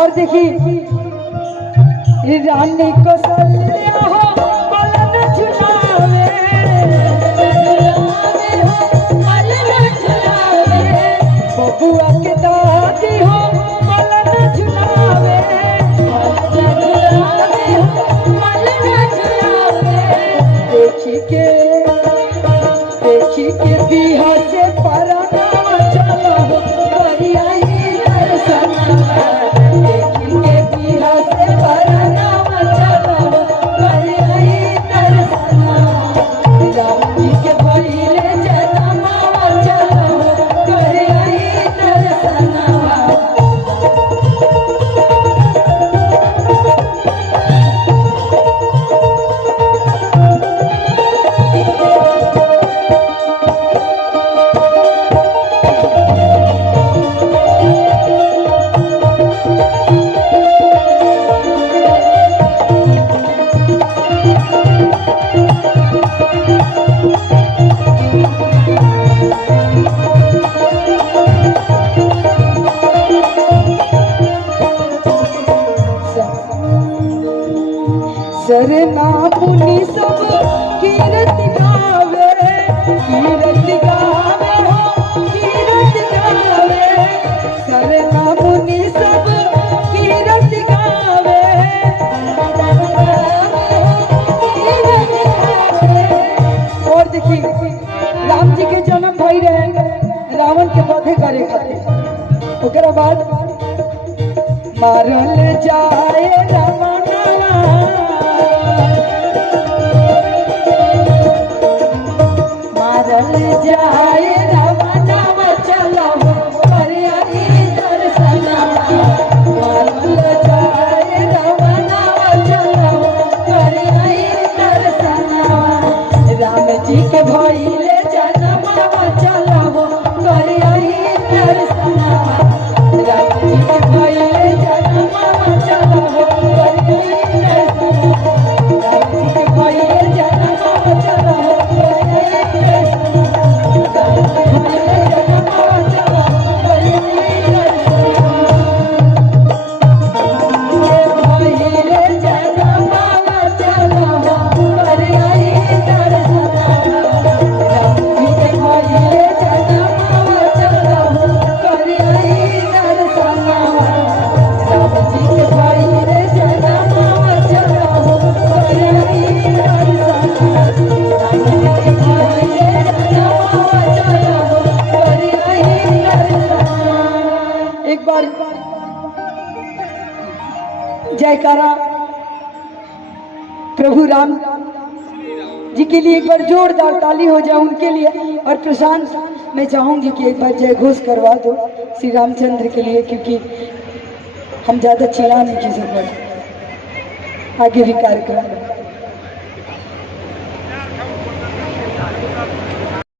और देखिए रानी कौशल्या हो पलन झुलावे बबुआ के दादी हो पलन झुलावे देखी के बिहा से परनावा चलो करियाई दर्शनवा देखी के बिहा से परनावा चलो करियाई दर्शनवा राम जी के भइले जनमवा चलो करियाई दर्शनवा। सरना मुनि सब कीरत गावे हो कीरत गावे सरना मुनि सब कीरत गावे और देखिए राम जी के जन्म भई रहे रावण के वध करे खातिर ओकरा बाद मारल जाए जाए रावणवा चलो करियाई दर्शनवा मारल जाए रावणवा चलो करियाई दर्शनवा राम जी के भइले जनमवा चलो करियाई दर्शनवा राम जी के भइले जनमवा चलो करियाई दर्शनवा राम जी के भइले जनमवा चलो जयकारा प्रभु राम जी के लिए एक बार जोरदार ताली हो जाए उनके लिए। और प्रशांत मैं चाहूंगी कि एक बार जय घोष करवा दो श्री रामचंद्र के लिए क्योंकि हम ज्यादा चिल्ला नहीं की सकते आगे भी कार्यक्रम।